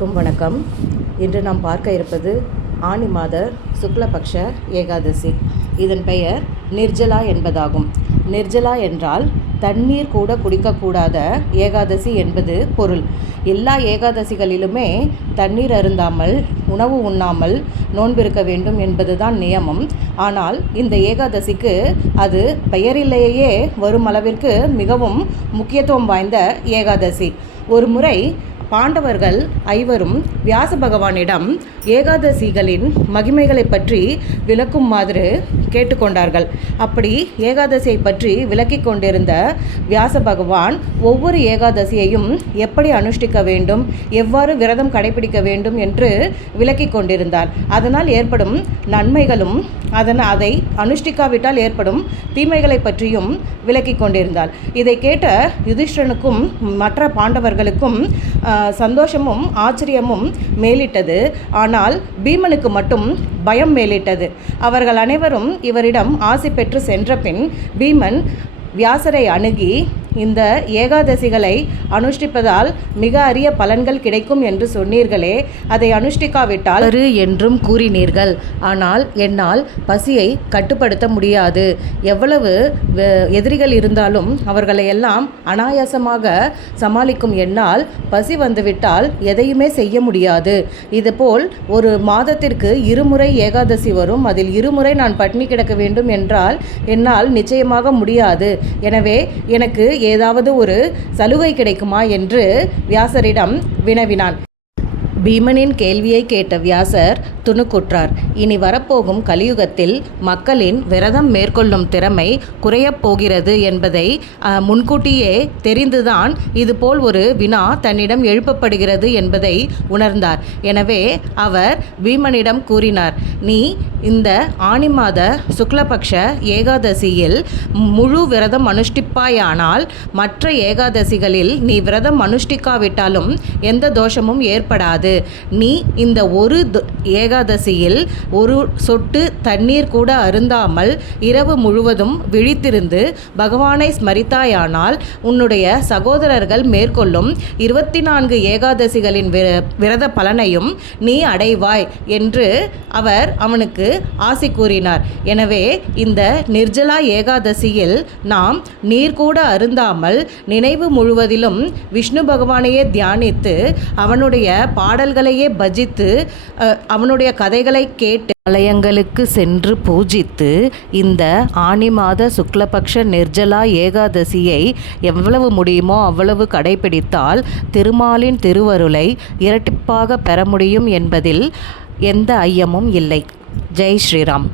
வணக்கம். இன்று நாம் பார்க்க இருப்பது ஆனி மாத சுக்லபக்ஷ ஏகாதசி. இதன் பெயர் நிர்ஜலா என்பதாகும். நிர்ஜலா என்றால் தண்ணீர் கூட குடிக்கக்கூடாத ஏகாதசி என்பது பொருள். எல்லா ஏகாதசிகளிலுமே தண்ணீர் அருந்தாமல் உணவு உண்ணாமல் நோன்பிருக்க வேண்டும் என்பதுதான் நியமம். ஆனால் இந்த ஏகாதசிக்கு அது பெயரிலேயே வரும் அளவிற்கு மிகவும் முக்கியத்துவம் வாய்ந்த ஏகாதசி. ஒரு முறை பாண்டவர்கள் ஐவரும் வியாச பகவானிடம் ஏகாதசிகளின் மகிமைகளை பற்றி விளக்கும் மாதிரி கேட்டுக்கொண்டார்கள். அப்படி ஏகாதசியை பற்றி விளக்கி கொண்டிருந்த வியாச பகவான் ஒவ்வொரு ஏகாதசியையும் எப்படி அனுஷ்டிக்க வேண்டும், எவ்வாறு விரதம் கடைபிடிக்க வேண்டும் என்று விளக்கி கொண்டிருந்தார். அதனால் ஏற்படும் நன்மைகளும் அதை அனுஷ்டிக்காவிட்டால் ஏற்படும் தீமைகளை பற்றியும் விளக்கி கொண்டிருந்தார். இதை கேட்ட யுதிஷ்டனுக்கும் மற்ற பாண்டவர்களுக்கும் சந்தோஷமும் ஆச்சரியமும் மேலிட்டது. ஆனால் பீமனுக்கு மட்டும் பயம் மேலிட்டது. அவர்கள் அனைவரும் இவரிடம் ஆசி பெற்று சென்ற பின் பீமன் வியாசரை அணுகி, இந்த ஏகாதசிகளை அனுஷ்டிப்பதால் மிக அரிய பலன்கள் கிடைக்கும் என்று சொன்னீர்களே, அதை அனுஷ்டிக்காவிட்டால் என்றும் கூறினீர்கள். ஆனால் என்னால் பசியை கட்டுப்படுத்த முடியாது. எவ்வளவு எதிரிகள் இருந்தாலும் அவர்களை எல்லாம் அனாயாசமாக சமாளிக்கும் என்னால் பசி வந்துவிட்டால் எதையுமே செய்ய முடியாது. இதுபோல் ஒரு மாதத்திற்கு இருமுறை ஏகாதசி வரும். அதில் இருமுறை நான் பட்டினி கிடக்க வேண்டும் என்றால் என்னால் நிச்சயமாக முடியாது. எனவே எனக்கு ஏதாவது ஒரு சலுகை கிடைக்குமா என்று வியாசரிடம் வினவினான். பீமனின் கேள்வியை கேட்ட வியாசர் துணுக்குற்றார். இனி வரப்போகும் கலியுகத்தில் மக்களின் விரதம் மேற்கொள்ளும் திறமை குறையப் போகிறது என்பதை முன்கூட்டியே தெரிந்துதான் இதுபோல் ஒரு வினா தன்னிடம் எழுப்பப்படுகிறது என்பதை உணர்ந்தார். எனவே அவர் பீமனிடம் கூறினார், நீ இந்த ஆனி மாத சுக்லபக்ஷ ஏகாதசியில் முழு விரதம் அனுஷ்டிப்பாயானால் மற்ற ஏகாதசிகளில் நீ விரதம் அனுஷ்டிக்காவிட்டாலும் எந்த தோஷமும் ஏற்படாது. நீ இந்த ஒரு ஏகாதசியில் ஒரு சொட்டு தண்ணீர் கூட அருந்தாமல் இரவு முழுவதும் விழித்திருந்து பகவானை ஸ்மரித்தாயானால் உன்னுடைய சகோதரர்கள் மேற்கொள்ளும் 24 ஏகாதசிகளின் விரத பலனையும் நீ அடைவாய் என்று அவர் அவனுக்கு ஆசி கூறினார். எனவே இந்த நிர்ஜலா ஏகாதசியில் நாம் நீர் கூட அருந்தாமல் நினைவு முழுவதிலும் விஷ்ணு பகவானையே தியானித்து அவனுடைய பாடல்களையே பஜித்து அவனுடைய கதைகளை கேட்டு ஆலயங்களுக்கு சென்று பூஜித்து இந்த ஆனி மாத சுக்லபக்ஷ நிர்ஜலா ஏகாதசியை எவ்வளவு முடியுமோ அவ்வளவு கடைபிடித்தால் திருமாலின் திருவருளை இரட்டிப்பாக பெற முடியும் என்பதில் எந்த ஐயமும் இல்லை. ஜெய் ஸ்ரீராம்.